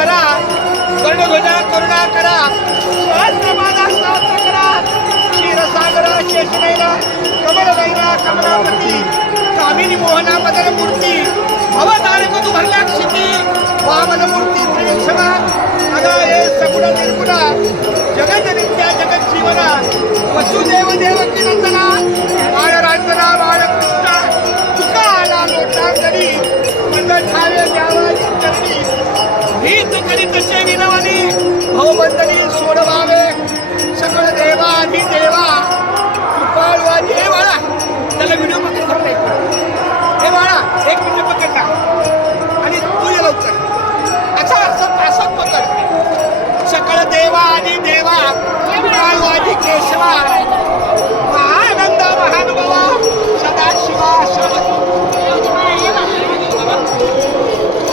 बरा कर्णध्वजा करुणा करा सहस्रपादा स्तोत्र करा क्षीरसागर शेषनयना कमलनयना कमलापती कामिनी मोहना मदन मूर्ती भवतारक तू भरल्या क्षिती वामन मूर्ती त्रिक्षमा अगा हे सगुण निर्गुणा जगत नित्या जगत जीवना वसुदेव देवकी नंदना बाळरांजना बाळकृष्ण तुका आला लोटांगणी मंद ठावे द्यावा चरणी हीच करीत तसे विनवणी भवबंधनी सोडवावे सकळ देवाधी देवा कृपाळवादी हे बाळा त्याला व्हिडिओ पकड थांबले हे बाळा एक मिनिट पकड ना आणि तू ये लवकर असं पकड सकळ देवाधी देवा कृपाळवादी केशवा महानंद महानुभवा सदाशिवा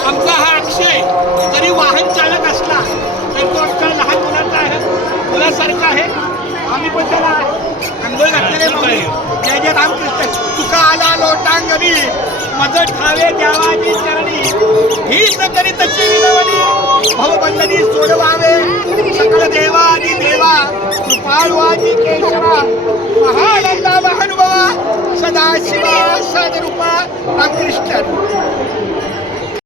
आमचा हा अक्षय जरी वाहन चालक असला तर तो अक्षय लहान मुलाचा आहे मुलासारखा आहे आम्ही पण त्याला अंघोळ घातलेले जय जय रामकृष्ण तुका आला लोटांगणी मज ठावे द्यावाची चरणी हीच करी तशी विनवणी भवबंधनी सोडवावे सकळ देवानी देवा कृपाळवादी केशवा महानंदा महानुभवा सदाशिवा सदरूपा रामकृष्ण